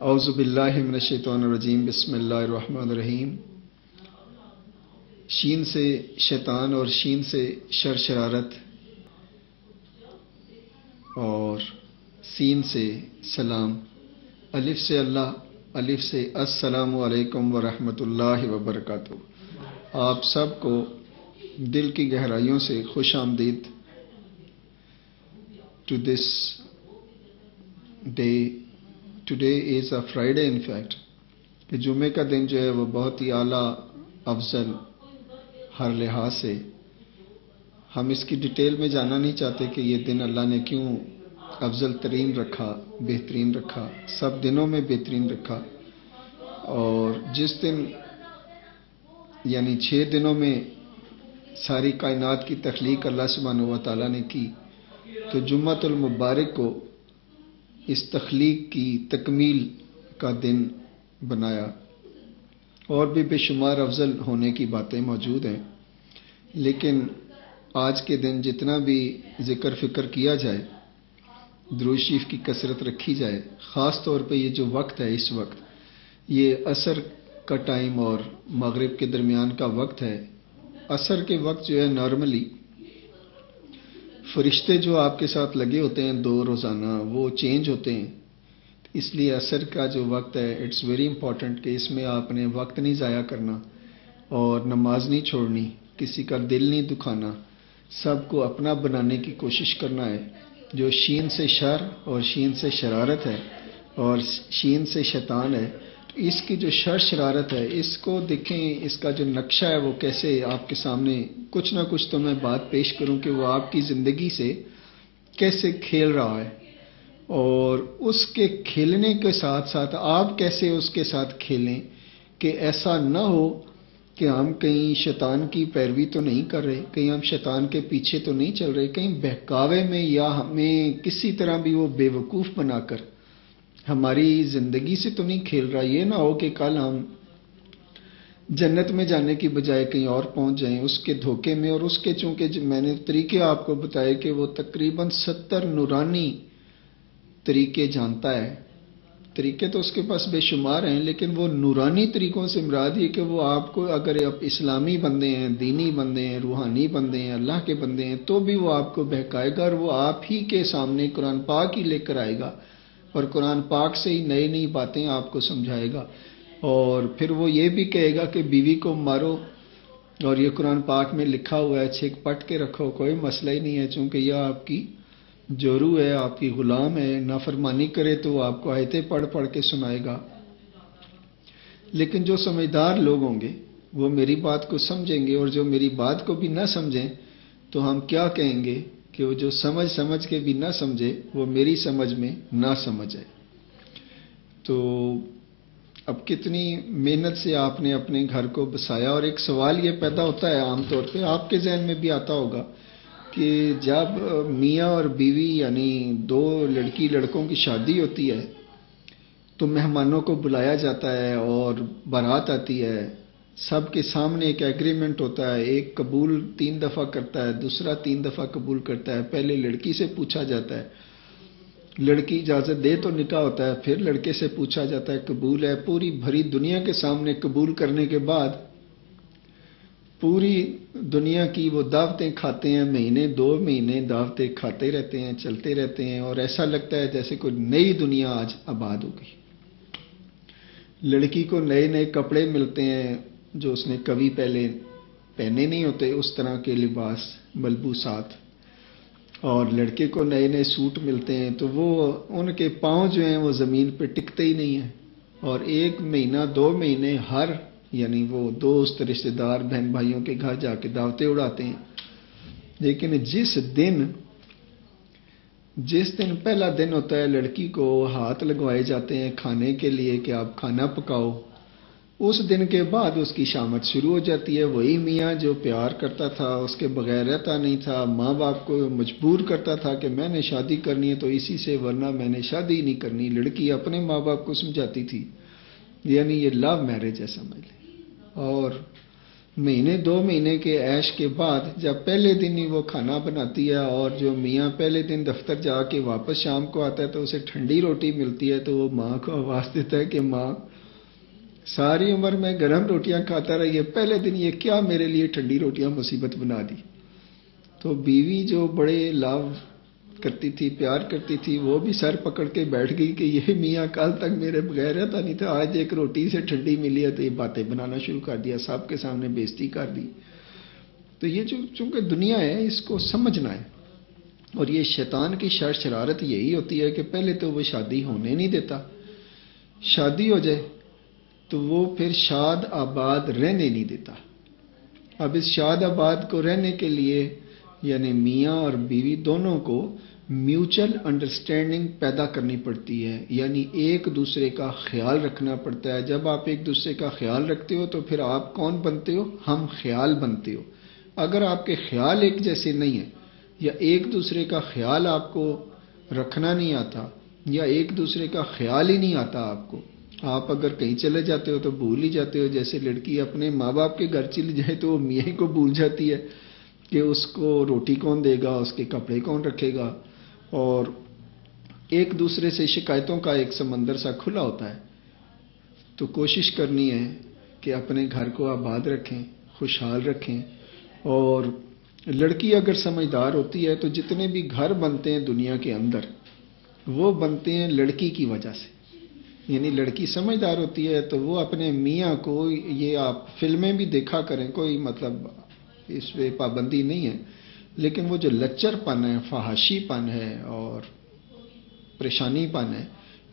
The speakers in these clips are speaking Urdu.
اعوذ باللہ من الشیطان الرجیم، بسم اللہ الرحمن الرحیم۔ شین سے شیطان اور شین سے شر شرارت اور سین سے سلام، الف سے اللہ، الف سے السلام علیکم ورحمۃ اللہ وبرکاتہ۔ آپ سب کو دل کی گہرائیوں سے خوش آمدید to this day. Today is a Friday in fact, کہ جمعے کا دن جو ہے وہ بہت ہی اعلیٰ افضل ہر لحاظ سے۔ ہم اس کی ڈیٹیل میں جانا نہیں چاہتے کہ یہ دن اللہ نے کیوں افضل ترین رکھا، بہترین رکھا، سب دنوں میں بہترین رکھا۔ اور جس دن یعنی 6 دنوں میں ساری کائنات کی تخلیق اللہ سبحانہ و تعالیٰ نے کی، تو جمعۃ المبارک کو اس تخلیق کی تکمیل کا دن بنایا۔ اور بھی بے شمار افضل ہونے کی باتیں موجود ہیں، لیکن آج کے دن جتنا بھی ذکر فکر کیا جائے، درود شریف کی کثرت رکھی جائے، خاص طور پہ یہ جو وقت ہے، اس وقت یہ عصر کا ٹائم اور مغرب کے درمیان کا وقت ہے۔ عصر کے وقت جو ہے نارملی فرشتے جو آپ کے ساتھ لگے ہوتے ہیں 2 روزانہ، وہ چینج ہوتے ہیں، اس لیے عصر کا جو وقت ہے اٹس ویری امپورٹنٹ کہ اس میں آپ نے وقت نہیں ضائع کرنا اور نماز نہیں چھوڑنی، کسی کا دل نہیں دکھانا، سب کو اپنا بنانے کی کوشش کرنا ہے۔ جو شین سے شر اور شین سے شرارت ہے اور شین سے شیطان ہے، اس کی جو شر شرارت ہے، اس کو دیکھیں، اس کا جو نقشہ ہے وہ کیسے آپ کے سامنے کچھ نہ کچھ تو میں بات پیش کروں کہ وہ آپ کی زندگی سے کیسے کھیل رہا ہے، اور اس کے کھیلنے کے ساتھ ساتھ آپ کیسے اس کے ساتھ کھیلیں کہ ایسا نہ ہو کہ ہم کہیں شیطان کی پیروی تو نہیں کر رہے، کہیں ہم شیطان کے پیچھے تو نہیں چل رہے، کہیں بہکاوے میں یا ہمیں کسی طرح بھی وہ بے وقوف بنا کر ہماری زندگی سے تو نہیں کھیل رہا۔ یہ نہ ہو کہ کل ہم جنت میں جانے کی بجائے کہیں اور پہنچ جائیں اس کے دھوکے میں۔ اور اس کے چونکہ میں نے طریقے آپ کو بتائے کہ وہ تقریباً 70 نورانی طریقے جانتا ہے۔ طریقے تو اس کے پاس بے شمار ہیں، لیکن وہ نورانی طریقوں سے مراد یہ کہ وہ آپ کو اگر آپ اسلامی بندے ہیں، دینی بندے ہیں، روحانی بندے ہیں، اللہ کے بندے ہیں، تو بھی وہ آپ کو بہکائے گا اور وہ آپ ہی کے سامنے قرآن پاک ہی لے کر آئے گا اور قرآن پاک سے ہی نئی نئی باتیں آپ کو سمجھائے گا۔ اور پھر وہ یہ بھی کہے گا کہ بیوی کو مارو اور یہ قرآن پاک میں لکھا ہوا ہے، چھیک پٹ کے رکھو، کوئی مسئلہ ہی نہیں ہے، چونکہ یہ آپ کی جورو ہے، آپ کی غلام ہے، نافرمانی کرے تو وہ آپ کو آیتیں پڑھ پڑھ کے سنائے گا۔ لیکن جو سمجھدار لوگ ہوں گے وہ میری بات کو سمجھیں گے، اور جو میری بات کو بھی نہ سمجھیں تو ہم کیا کہیں گے کہ وہ جو سمجھ کے بھی نہ سمجھے وہ میری سمجھ میں نہ سمجھے۔ تو اب کتنی محنت سے آپ نے اپنے گھر کو بسایا، اور ایک سوال یہ پیدا ہوتا ہے عام طور پہ آپ کے ذہن میں بھی آتا ہوگا کہ جب میاں اور بیوی یعنی 2 لڑکی لڑکوں کی شادی ہوتی ہے تو مہمانوں کو بلایا جاتا ہے اور بارات آتی ہے، سب کے سامنے ایک ایگریمنٹ ہوتا ہے، ایک قبول 3 دفعہ کرتا ہے، دوسرا 3 دفعہ قبول کرتا ہے۔ پہلے لڑکی سے پوچھا جاتا ہے، لڑکی اجازت دے تو نکاح ہوتا ہے، پھر لڑکے سے پوچھا جاتا ہے قبول ہے۔ پوری بھری دنیا کے سامنے قبول کرنے کے بعد پوری دنیا کی وہ دعوتیں کھاتے ہیں، مہینے 2 مہینے دعوتیں کھاتے رہتے ہیں، چلتے رہتے ہیں، اور ایسا لگتا ہے جیسے کوئی نئی دنیا آج آباد ہو گئی۔ لڑکی کو نئے نئے کپڑے ملتے ہیں جو اس نے کبھی پہلے پہنے نہیں ہوتے، اس طرح کے لباس ملبوسات، اور لڑکے کو نئے نئے سوٹ ملتے ہیں، تو وہ ان کے پاؤں جو ہیں وہ زمین پہ ٹکتے ہی نہیں ہیں، اور 1 مہینہ 2 مہینے ہر یعنی وہ دوست رشتہ دار بہن بھائیوں کے گھر جا کے دعوتیں اڑاتے ہیں۔ لیکن جس دن پہلا دن ہوتا ہے لڑکی کو ہاتھ لگوائے جاتے ہیں کھانے کے لیے کہ آپ کھانا پکاؤ، اس دن کے بعد اس کی شامت شروع ہو جاتی ہے۔ وہی میاں جو پیار کرتا تھا، اس کے بغیر رہتا نہیں تھا، ماں باپ کو مجبور کرتا تھا کہ میں نے شادی کرنی ہے تو اسی سے، ورنہ میں نے شادی نہیں کرنی۔ لڑکی اپنے ماں باپ کو سمجھاتی تھی، یعنی یہ لو میرج ہے سمجھ لیں۔ اور مہینے 2 مہینے کے عیش کے بعد جب پہلے دن ہی وہ کھانا بناتی ہے اور جو میاں پہلے دن دفتر جا کے واپس شام کو آتا ہے تو اسے ٹھنڈی روٹی ملتی ہے تو وہ ماں کو آواز دیتا ہے کہ ماں ساری عمر میں گرم روٹیاں کھاتا رہی ہے، پہلے دن یہ کیا میرے لیے ٹھنڈی روٹیاں مصیبت بنا دی۔ تو بیوی جو بڑے لو کرتی تھی، پیار کرتی تھی، وہ بھی سر پکڑ کے بیٹھ گئی کہ یہ میاں کل تک میرے بغیر رہتا نہیں تھا، آج ایک روٹی سے ٹھنڈی ملی ہے تو یہ باتیں بنانا شروع کر دیا، سب کے سامنے بےزتی کر دی۔ تو یہ جو چونکہ دنیا ہے اس کو سمجھنا ہے، اور یہ شیطان کی شر شرارت یہی ہوتی ہے کہ پہلے تو وہ شادی ہونے نہیں دیتا، شادی ہو جائے تو وہ پھر شاد آباد رہنے نہیں دیتا۔ اب اس شاد آباد کو رہنے کے لیے یعنی میاں اور بیوی دونوں کو میوچل انڈرسٹینڈنگ پیدا کرنی پڑتی ہے، یعنی ایک دوسرے کا خیال رکھنا پڑتا ہے۔ جب آپ ایک دوسرے کا خیال رکھتے ہو تو پھر آپ کون بنتے ہو؟ ہم خیال بنتے ہو۔ اگر آپ کے خیال ایک جیسے نہیں ہیں یا ایک دوسرے کا خیال آپ کو رکھنا نہیں آتا یا ایک دوسرے کا خیال ہی نہیں آتا آپ اگر کہیں چلے جاتے ہو تو بھول ہی جاتے ہو، جیسے لڑکی اپنے ماں باپ کے گھر چلی جائے تو وہ میاں کو بھول جاتی ہے کہ اس کو روٹی کون دے گا، اس کے کپڑے کون رکھے گا، اور ایک دوسرے سے شکایتوں کا ایک سمندر سا کھلا ہوتا ہے۔ تو کوشش کرنی ہے کہ اپنے گھر کو آباد رکھیں، خوشحال رکھیں، اور لڑکی اگر سمجھدار ہوتی ہے تو جتنے بھی گھر بنتے ہیں دنیا کے اندر وہ بنتے ہیں لڑکی کی وجہ سے، یعنی لڑکی سمجھدار ہوتی ہے تو وہ اپنے میاں کو، یہ آپ فلمیں بھی دیکھا کریں، کوئی مطلب اس پہ پابندی نہیں ہے، لیکن وہ جو لچر پن ہے، فحاشی پن ہے اور پریشانی پن ہے،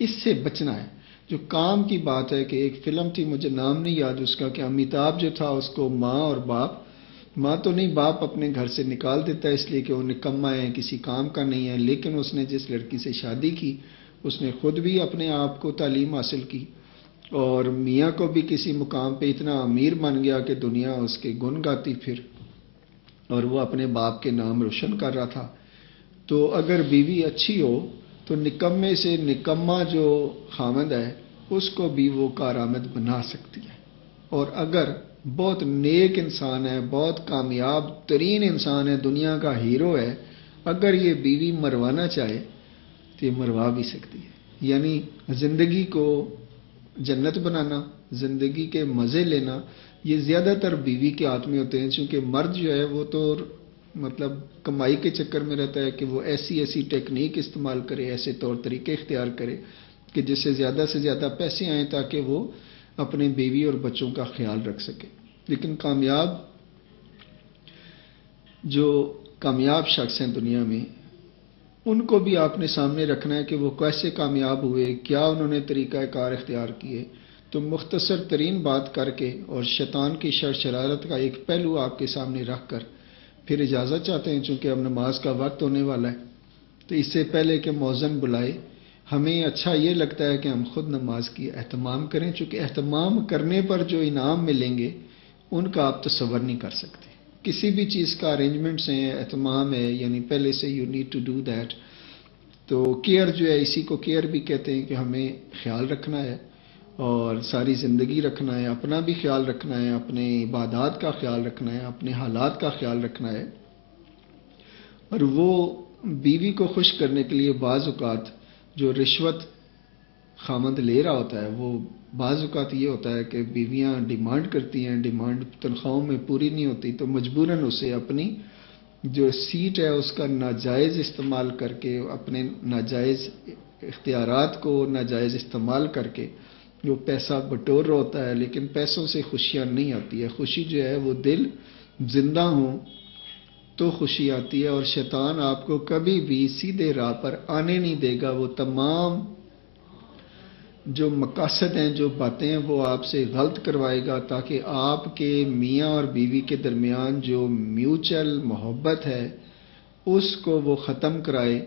اس سے بچنا ہے۔ جو کام کی بات ہے کہ ایک فلم تھی، مجھے نام نہیں یاد اس کا، کہ امیتابھ جو تھا اس کو ماں اور باپ، ماں تو نہیں باپ اپنے گھر سے نکال دیتا ہے اس لیے کہ وہ نکما ہے، کسی کام کا نہیں ہے، لیکن اس نے جس لڑکی سے شادی کی اس نے خود بھی اپنے آپ کو تعلیم حاصل کی اور میاں کو بھی کسی مقام پہ اتنا امیر بن گیا کہ دنیا اس کے گن گاتی پھر، اور وہ اپنے باپ کے نام روشن کر رہا تھا۔ تو اگر بیوی اچھی ہو تو نکمے سے نکما جو خامد ہے اس کو بھی وہ کارآمد بنا سکتی ہے، اور اگر بہت نیک انسان ہے، بہت کامیاب ترین انسان ہے، دنیا کا ہیرو ہے، اگر یہ بیوی مروانا چاہے تو یہ مروا بھی سکتی ہے۔ یعنی زندگی کو جنت بنانا، زندگی کے مزے لینا، یہ زیادہ تر بیوی کے ہاتھ میں ہوتے ہیں، چونکہ مرد جو ہے وہ تو مطلب کمائی کے چکر میں رہتا ہے کہ وہ ایسی ٹیکنیک استعمال کرے، ایسے طور طریقے اختیار کرے کہ جس سے زیادہ پیسے آئیں تاکہ وہ اپنے بیوی اور بچوں کا خیال رکھ سکے۔ لیکن جو کامیاب شخص ہیں دنیا میں، ان کو بھی آپ نے سامنے رکھنا ہے کہ وہ کیسے کامیاب ہوئے، کیا انہوں نے طریقہ کار اختیار کیے۔ تو مختصر ترین بات کر کے اور شیطان کی شر شرارت کا ایک پہلو آپ کے سامنے رکھ کر پھر اجازت چاہتے ہیں، چونکہ اب نماز کا وقت ہونے والا ہے، تو اس سے پہلے کہ مؤذن بلائے ہمیں اچھا یہ لگتا ہے کہ ہم خود نماز کی اہتمام کریں، چونکہ اہتمام کرنے پر جو انعام ملیں گے ان کا آپ تصور نہیں کر سکتے۔ کسی بھی چیز کا ارینجمنٹس ہیں، اہتمام ہے، یعنی پہلے سے you need to do that. تو کیئر جو ہے، اسی کو کیئر بھی کہتے ہیں کہ ہمیں خیال رکھنا ہے اور ساری زندگی رکھنا ہے، اپنا بھی خیال رکھنا ہے، اپنے عبادات کا خیال رکھنا ہے، اپنے حالات کا خیال رکھنا ہے۔ اور وہ بیوی کو خوش کرنے کے لیے بعض اوقات جو رشوت خامند لے رہا ہوتا ہے، وہ بعض اوقات یہ ہوتا ہے کہ بیویاں ڈیمانڈ کرتی ہیں، ڈیمانڈ تنخواہوں میں پوری نہیں ہوتی تو مجبوراً اسے اپنی جو سیٹ ہے اس کا ناجائز استعمال کر کے، اپنے ناجائز اختیارات کو ناجائز استعمال کر کے وہ پیسہ بٹور رہا ہوتا ہے، لیکن پیسوں سے خوشیاں نہیں آتی ہے۔ خوشی جو ہے وہ دل زندہ ہوں تو خوشی آتی ہے، اور شیطان آپ کو کبھی بھی سیدھے راہ پر آنے نہیں دے گا۔ وہ تمام جو مقاصد ہیں، جو باتیں ہیں، وہ آپ سے غلط کروائے گا تاکہ آپ کے میاں اور بیوی کے درمیان جو میوچل محبت ہے اس کو وہ ختم کرائے۔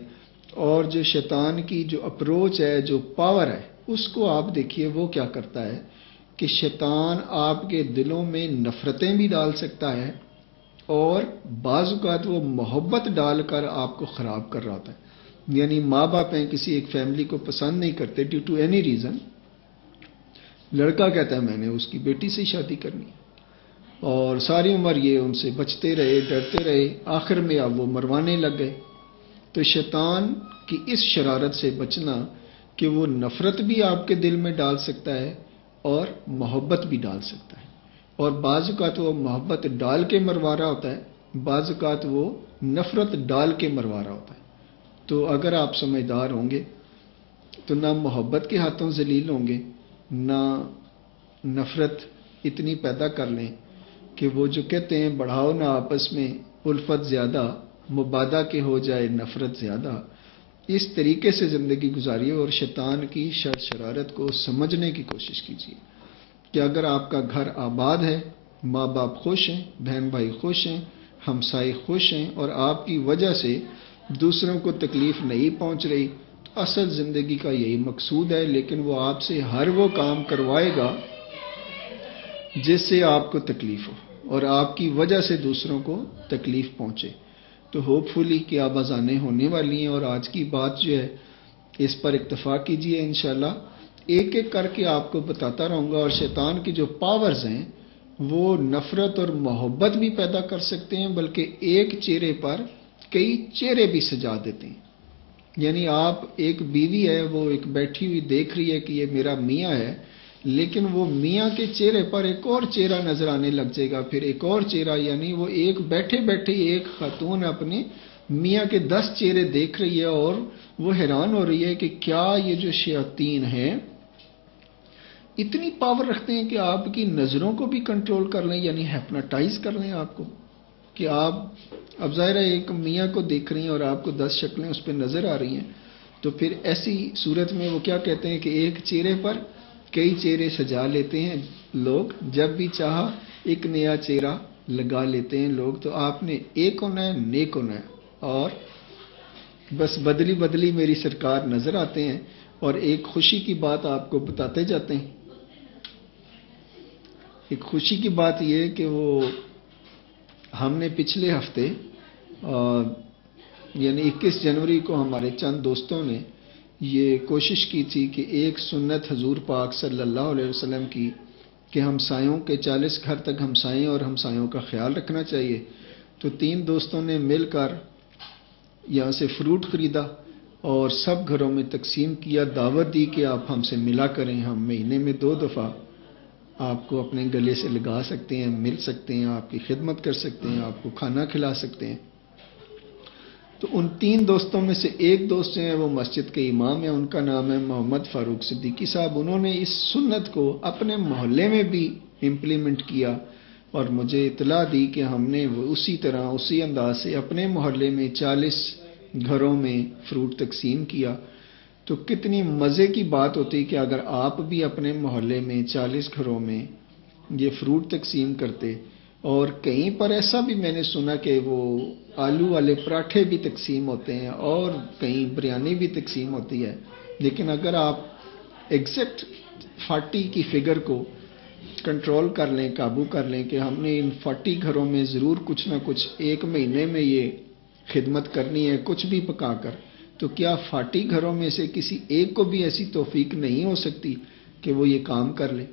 اور جو شیطان کی جو اپروچ ہے، جو پاور ہے، اس کو آپ دیکھیے وہ کیا کرتا ہے کہ شیطان آپ کے دلوں میں نفرتیں بھی ڈال سکتا ہے اور بعض اوقات وہ محبت ڈال کر آپ کو خراب کر رہا ہوتا ہے۔ یعنی ماں باپ ہیں، کسی ایک فیملی کو پسند نہیں کرتے ڈیو ٹو اینی ریزن، لڑکا کہتا ہے میں نے اس کی بیٹی سے شادی کرنی ہے، اور ساری عمر یہ ان سے بچتے رہے، ڈرتے رہے، آخر میں اب وہ مروانے لگ گئے۔ تو شیطان کی اس شرارت سے بچنا کہ وہ نفرت بھی آپ کے دل میں ڈال سکتا ہے اور محبت بھی ڈال سکتا ہے، اور بعض اوقات وہ محبت ڈال کے مروا رہا ہوتا ہے، بعض اوقات وہ نفرت ڈال کے مروا رہا ہوتا ہے۔ تو اگر آپ سمجھدار ہوں گے تو نہ محبت کے ہاتھوں ذلیل ہوں گے، نہ نفرت اتنی پیدا کر لیں کہ وہ جو کہتے ہیں بڑھاؤ نہ آپس میں الفت زیادہ، مبادہ کے ہو جائے نفرت زیادہ، اس طریقے سے زندگی گزاریے اور شیطان کی شر شرارت کو سمجھنے کی کوشش کیجیے کہ اگر آپ کا گھر آباد ہے، ماں باپ خوش ہیں، بہن بھائی خوش ہیں، ہمسائے خوش ہیں، اور آپ کی وجہ سے دوسروں کو تکلیف نہیں پہنچ رہی، تو اصل زندگی کا یہی مقصود ہے۔ لیکن وہ آپ سے ہر وہ کام کروائے گا جس سے آپ کو تکلیف ہو اور آپ کی وجہ سے دوسروں کو تکلیف پہنچے۔ تو ہوپ فلی کہ اب اذانیں ہونے والی ہیں، اور آج کی بات جو ہے اس پر اکتفا کیجیے انشاءاللہ۔ ایک ایک کر کے آپ کو بتاتا رہوں گا، اور شیطان کی جو پاورز ہیں وہ نفرت اور محبت بھی پیدا کر سکتے ہیں، بلکہ ایک چہرے پر کئی چہرے بھی سجا دیتے ہیں۔ یعنی آپ ایک بیوی ہے، وہ ایک بیٹھی ہوئی دیکھ رہی ہے کہ یہ میرا میاں ہے، لیکن وہ میاں کے چہرے پر ایک اور چہرہ نظر آنے لگ جائے گا، پھر ایک اور چہرہ، یعنی وہ ایک بیٹھے بیٹھے ایک خاتون اپنے میاں کے 10 چہرے دیکھ رہی ہے، اور وہ حیران ہو رہی ہے کہ کیا یہ جو شیاطین ہیں اتنی پاور رکھتے ہیں کہ آپ کی نظروں کو بھی کنٹرول کر لیں، یعنی ہیپناٹائز کر لیں آپ کو، کہ آپ اب ظاہر ہے ایک میاں کو دیکھ رہی ہیں اور آپ کو 10 شکلیں اس پہ نظر آ رہی ہیں، تو پھر ایسی صورت میں وہ کیا کہتے ہیں کہ ایک چہرے پر کئی چہرے سجا لیتے ہیں لوگ، جب بھی چاہا ایک نیا چہرہ لگا لیتے ہیں لوگ۔ تو آپ نے ایک ہونا ہے، نیک ہونا ہے، اور بس بدلی بدلی میری سرکار نظر آتے ہیں، اور ایک خوشی کی بات آپ کو بتاتے جاتے ہیں۔ ایک خوشی کی بات یہ کہ وہ ہم نے پچھلے ہفتے یعنی 21 جنوری کو ہمارے چند دوستوں نے یہ کوشش کی تھی کہ ایک سنت حضور پاک صلی اللہ علیہ وسلم کی کہ ہمسایوں کے 40 گھر تک ہمسائیں اور ہمسایوں کا خیال رکھنا چاہیے۔ تو 3 دوستوں نے مل کر یہاں سے فروٹ خریدا اور سب گھروں میں تقسیم کیا، دعوت دی کہ آپ ہم سے ملا کریں، ہم مہینے میں 2 دفعہ آپ کو اپنے گلے سے لگا سکتے ہیں، مل سکتے ہیں، آپ کی خدمت کر سکتے ہیں، آپ کو کھانا کھلا سکتے ہیں۔ تو ان 3 دوستوں میں سے ایک دوست ہیں، وہ مسجد کے امام ہیں، ان کا نام ہے محمد فاروق صدیقی صاحب۔ انہوں نے اس سنت کو اپنے محلے میں بھی امپلیمنٹ کیا اور مجھے اطلاع دی کہ ہم نے اسی طرح اسی انداز سے اپنے محلے میں 40 گھروں میں فروٹ تقسیم کیا۔ تو کتنی مزے کی بات ہوتی کہ اگر آپ بھی اپنے محلے میں 40 گھروں میں یہ فروٹ تقسیم کرتے، اور کہیں پر ایسا بھی میں نے سنا کہ وہ آلو والے پراٹھے بھی تقسیم ہوتے ہیں اور کہیں بریانی بھی تقسیم ہوتی ہے، لیکن اگر آپ ایگزیکٹ 40 کی فگر کو کنٹرول کر لیں، قابو کر لیں کہ ہم نے ان 40 گھروں میں ضرور کچھ نہ کچھ ایک مہینے میں یہ خدمت کرنی ہے، کچھ بھی پکا کر، تو کیا 40 گھروں میں سے کسی ایک کو بھی ایسی توفیق نہیں ہو سکتی کہ وہ یہ کام کر لے؟